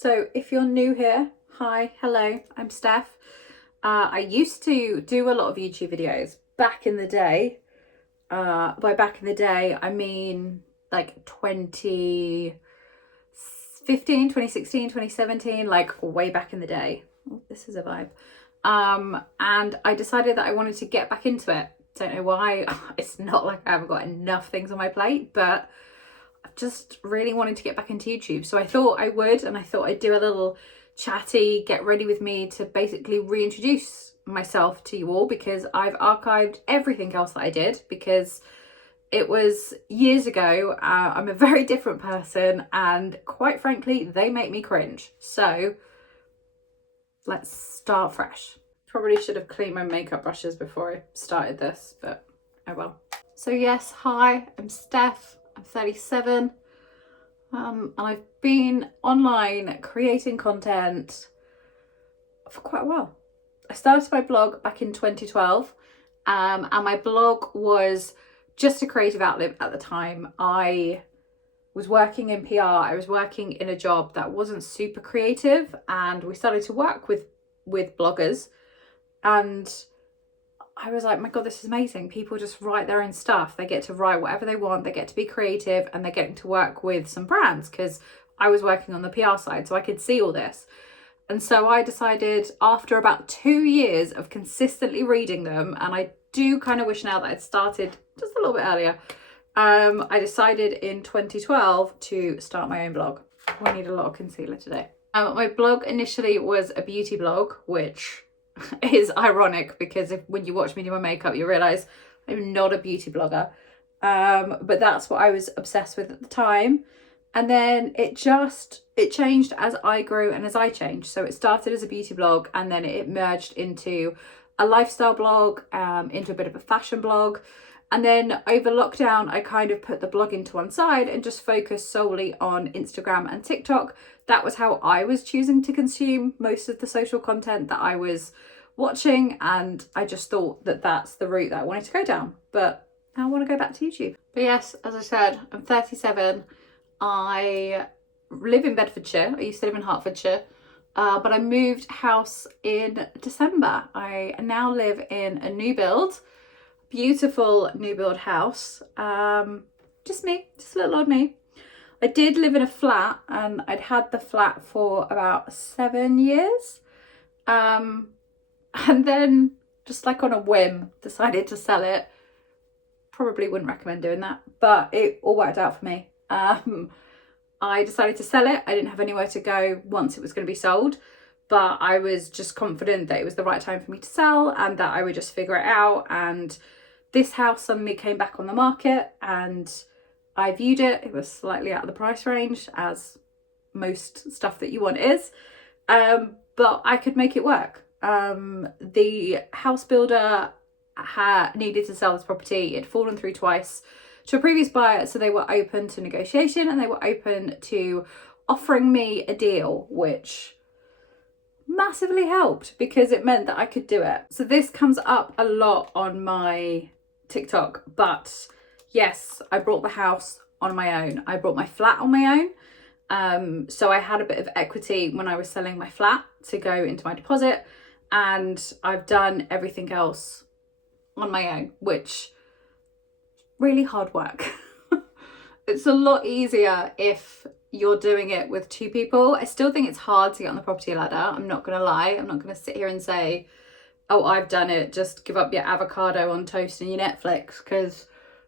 So if you're new here, hi, hello, I'm Steph. I used to do a lot of YouTube videos back in the day. By back in the day, I mean like 2015, 2016, 2017, like way back in the day. Oh, this is a vibe. And I decided that I wanted to get back into it. Don't know why. It's not like I haven't got enough things on my plate, but I've just really wanted to get back into YouTube. So I thought I would, and I thought I'd do a little chatty get ready with me to basically reintroduce myself to you all, because I've archived everything else that I did because it was years ago. I'm a very different person, and quite frankly, they make me cringe. So let's start fresh. Probably should have cleaned my makeup brushes before I started this, but oh well. So yes, hi, I'm Steph. I'm 37. And I've been online creating content for quite a while. I started my blog back in 2012, and my blog was just a creative outlet at the time. I was working in PR. I was working in a job that wasn't super creative, and we started to work with bloggers, and I was like, my God, this is amazing. People just write their own stuff. They get to write whatever they want. They get to be creative, and they're getting to work with some brands, because I was working on the PR side, so I could see all this. And so I decided, after about 2 years of consistently reading them, and I do kind of wish now that I'd started just a little bit earlier, I decided in 2012 to start my own blog. I need a lot of concealer today. My blog initially was a beauty blog, which is ironic because when you watch me do my makeup, you realise I'm not a beauty blogger. But that's what I was obsessed with at the time. And then it changed as I grew and as I changed. So it started as a beauty blog, and then it merged into a lifestyle blog, into a bit of a fashion blog. And then over lockdown, I kind of put the blogging to one side and just focused solely on Instagram and TikTok. That was how I was choosing to consume most of the social content that I was watching. And I just thought that that's the route that I wanted to go down. But now I want to go back to YouTube. But yes, as I said, I'm 37. I live in Bedfordshire. I used to live in Hertfordshire. But I moved house in December. I now live in a new build. Beautiful new build house. Just me, just a little old me. I did live in a flat, and I'd had the flat for about 7 years. And then just like on a whim, decided to sell it. Probably wouldn't recommend doing that, but it all worked out for me. I decided to sell it. I didn't have anywhere to go once it was going to be sold, but I was just confident that it was the right time for me to sell and that I would just figure it out. And this house suddenly came back on the market, and I viewed it. It was slightly out of the price range, as most stuff that you want is, but I could make it work. The house builder needed to sell this property. It had fallen through twice to a previous buyer, so they were open to negotiation, and they were open to offering me a deal, which massively helped because it meant that I could do it. So this comes up a lot on my TikTok, but yes, I bought the house on my own. I bought my flat on my own. So I had a bit of equity when I was selling my flat to go into my deposit, and I've done everything else on my own, which really hard work. It's a lot easier if you're doing it with 2 people. I still think it's hard to get on the property ladder. I'm not gonna lie. I'm not gonna sit here and say, oh, I've done it, just give up your avocado on toast and your Netflix, because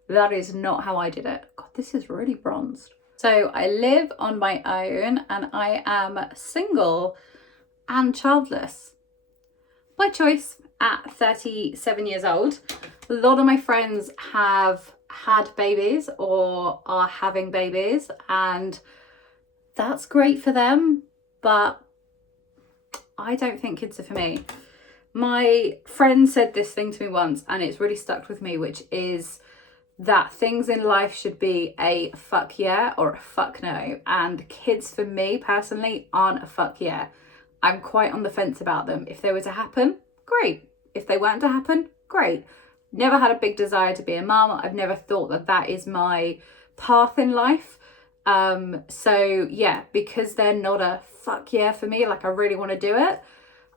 that is not how I did it. God, this is really bronzed. So I live on my own, and I am single and childless. By choice at 37 years old. A lot of my friends have had babies or are having babies, and that's great for them, but I don't think kids are for me. My friend said this thing to me once, and it's really stuck with me, which is that things in life should be a fuck yeah or a fuck no, and kids for me personally aren't a fuck yeah. I'm quite on the fence about them. If they were to happen, great. If they weren't to happen, great. Never had a big desire to be a mum. I've never thought that that is my path in life. So yeah, because they're not a fuck yeah for me, like I really want to do it,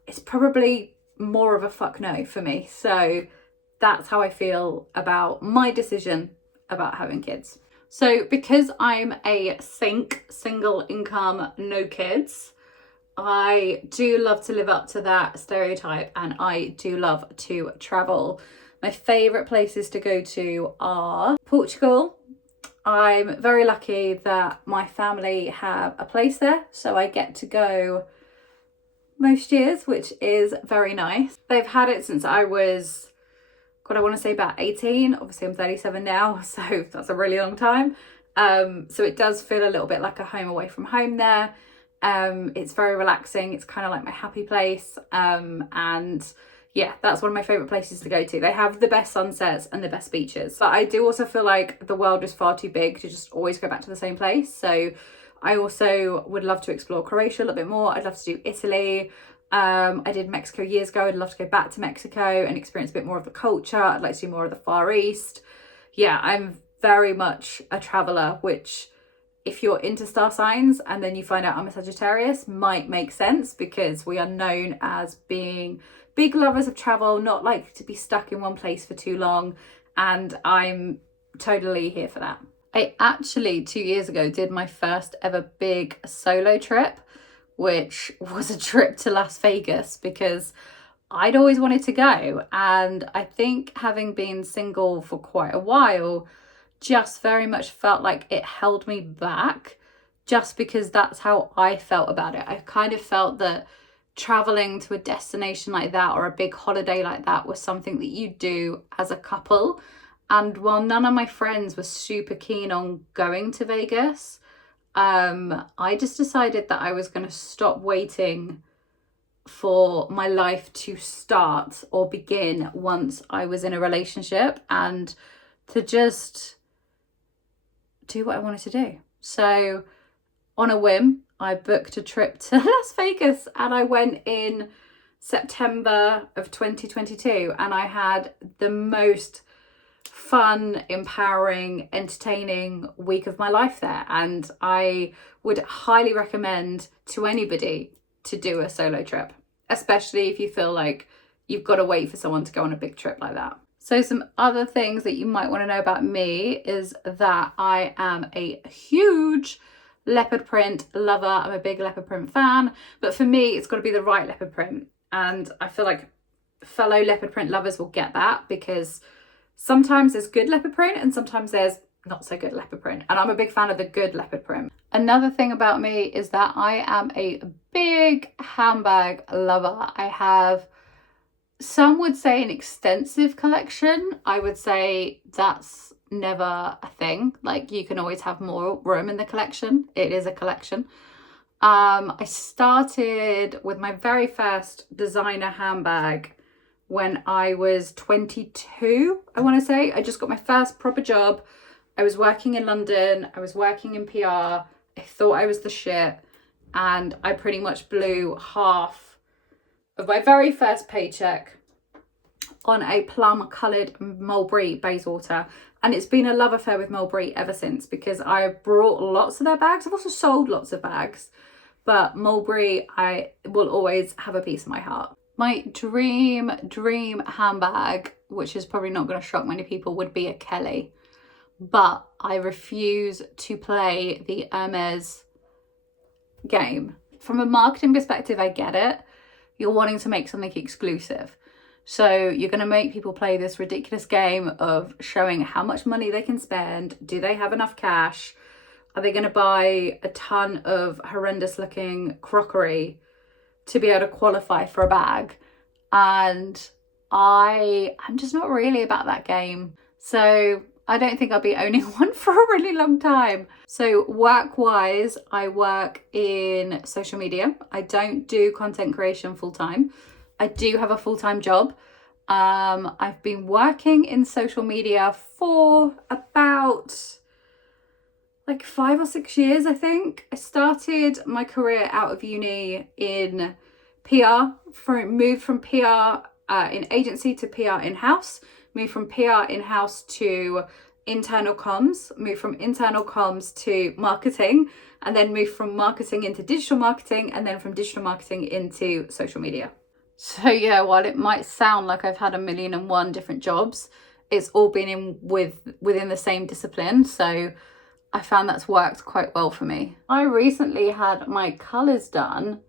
it's probably more of a fuck no for me. So that's how I feel about my decision about having kids. So because I'm a single income, no kids, I do love to live up to that stereotype, and I do love to travel. My favourite places to go to are Portugal. I'm very lucky that my family have a place there, so I get to go most years, which is very nice. They've had it since I was, God, I want to say about 18. Obviously I'm 37 now, so that's a really long time. So it does feel a little bit like a home away from home there. It's very relaxing. It's kind of like my happy place. And yeah, that's one of my favourite places to go to. They have the best sunsets and the best beaches. But I do also feel like the world is far too big to just always go back to the same place. So I also would love to explore Croatia a little bit more. I'd love to do Italy. I did Mexico years ago. I'd love to go back to Mexico and experience a bit more of the culture. I'd like to do more of the Far East. Yeah, I'm very much a traveller, which if you're into star signs and then you find out I'm a Sagittarius, might make sense, because we are known as being big lovers of travel, not like to be stuck in one place for too long. And I'm totally here for that. I actually 2 years ago did my first ever big solo trip, which was a trip to Las Vegas, because I'd always wanted to go. And I think having been single for quite a while, just very much felt like it held me back, just because that's how I felt about it. I kind of felt that traveling to a destination like that or a big holiday like that was something that you do as a couple. And while none of my friends were super keen on going to Vegas, I just decided that I was going to stop waiting for my life to start or begin once I was in a relationship, and to just do what I wanted to do. So on a whim, I booked a trip to Las Vegas, and I went in September of 2022, and I had the most fun, empowering, entertaining week of my life there. And I would highly recommend to anybody to do a solo trip, especially if you feel like you've got to wait for someone to go on a big trip like that. So some other things that you might want to know about me is that I am a huge leopard print lover. I'm a big leopard print fan, but for me, it's got to be the right leopard print. And I feel like fellow leopard print lovers will get that, because sometimes there's good leopard print and sometimes there's not so good leopard print. And I'm a big fan of the good leopard print. Another thing about me is that I am a big handbag lover. I have, some would say, an extensive collection. I would say that's never a thing. Like, you can always have more room in the collection. It is a collection. I started with my very first designer handbag when I was 22, I want to say. I just got my first proper job. I was working in London. I was working in PR. I thought I was the shit. And I pretty much blew half of my very first paycheck on a plum coloured mulberry Bayswater. And it's been a love affair with mulberry ever since, because I brought lots of their bags. I've also sold lots of bags, but mulberry, I will always have a piece of my heart. My dream handbag, which is probably not going to shock many people, would be a Kelly. But I refuse to play the Hermes game. From a marketing perspective, I get it. You're wanting to make something exclusive. So you're going to make people play this ridiculous game of showing how much money they can spend. Do they have enough cash? Are they going to buy a ton of horrendous looking crockery to be able to qualify for a bag? And I'm just not really about that game. So I don't think I'll be owning one for a really long time. So work-wise, I work in social media. I don't do content creation full-time. I do have a full-time job. I've been working in social media for about like 5 or 6 years, I think. I started my career out of uni in PR, moved from PR in agency to PR in-house, moved from PR in-house to internal comms, moved from internal comms to marketing, and then moved from marketing into digital marketing, and then from digital marketing into social media. So yeah, while it might sound like I've had 1,000,001 different jobs, it's all been within the same discipline. So I found that's worked quite well for me. I recently had my colours done,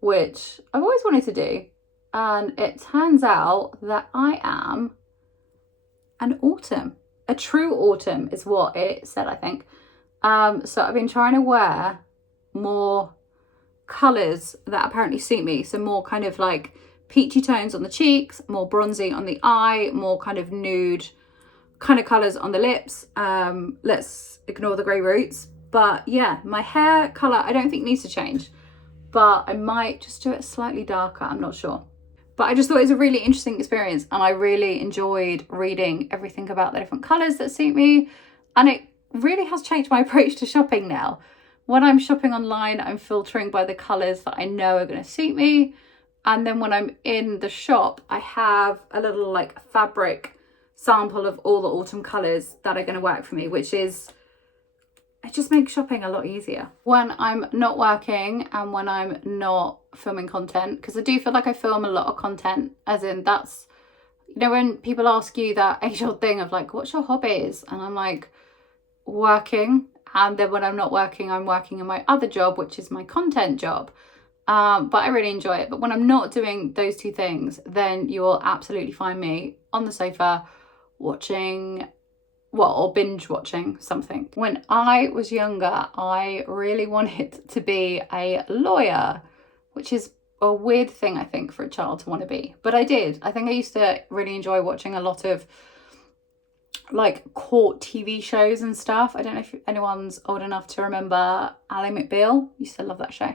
which I've always wanted to do. And it turns out that I am an autumn. A true autumn is what it said, I think. So I've been trying to wear more colours that apparently suit me. So more kind of like peachy tones on the cheeks, more bronzy on the eye, more kind of nude kind of colours on the lips. Let's ignore the grey roots. But yeah, my hair colour I don't think needs to change. But I might just do it slightly darker, I'm not sure. But I just thought it was a really interesting experience, and I really enjoyed reading everything about the different colours that suit me. And it really has changed my approach to shopping now. When I'm shopping online, I'm filtering by the colours that I know are going to suit me. And then when I'm in the shop, I have a little like fabric sample of all the autumn colours that are going to work for me, which is, it just makes shopping a lot easier. When I'm not working and when I'm not filming content, because I do feel like I film a lot of content, as in that's, you know, when people ask you that age-old thing of like, what's your hobbies? And I'm like, working. And then when I'm not working, I'm working in my other job, which is my content job. But I really enjoy it. But when I'm not doing those two things, then you will absolutely find me on the sofa watching, well, or binge watching something. When I was younger, I really wanted to be a lawyer, which is a weird thing, I think, for a child to want to be. But I did. I think I used to really enjoy watching a lot of like court TV shows and stuff. I don't know if anyone's old enough to remember Ally McBeal. Used to love that show.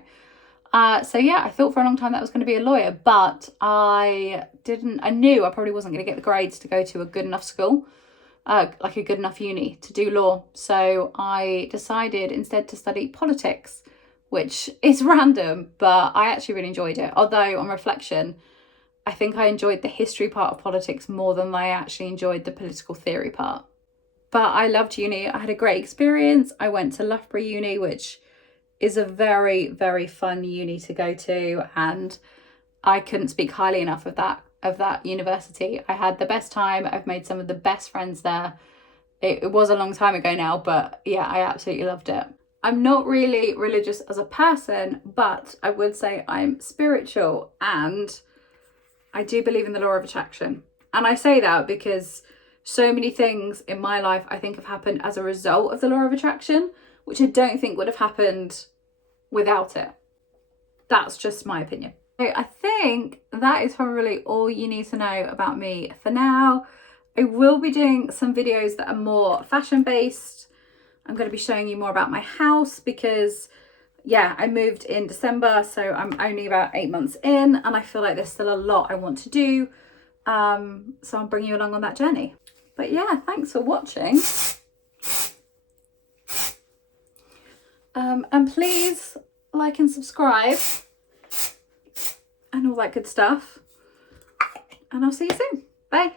So yeah, I thought for a long time that I was going to be a lawyer, but I knew I probably wasn't going to get the grades to go to a good enough school, like a good enough uni to do law. So I decided instead to study politics, which is random, but I actually really enjoyed it. Although on reflection, I think I enjoyed the history part of politics more than I actually enjoyed the political theory part. But I loved uni. I had a great experience. I went to Loughborough Uni, which is a very, very fun uni to go to, and I couldn't speak highly enough of that university. I had the best time. I've made some of the best friends there. It was a long time ago now, but yeah, I absolutely loved it. I'm not really religious as a person, but I would say I'm spiritual, and I do believe in the law of attraction. And I say that because so many things in my life I think have happened as a result of the law of attraction, which I don't think would have happened without it. That's just my opinion. So I think that is probably all you need to know about me for now. I will be doing some videos that are more fashion based. I'm going to be showing you more about my house because yeah, I moved in December, so I'm only about 8 months in, and I feel like there's still a lot I want to do. So I'm bringing you along on that journey. But yeah, thanks for watching. And please like and subscribe and all that good stuff. And I'll see you soon. Bye.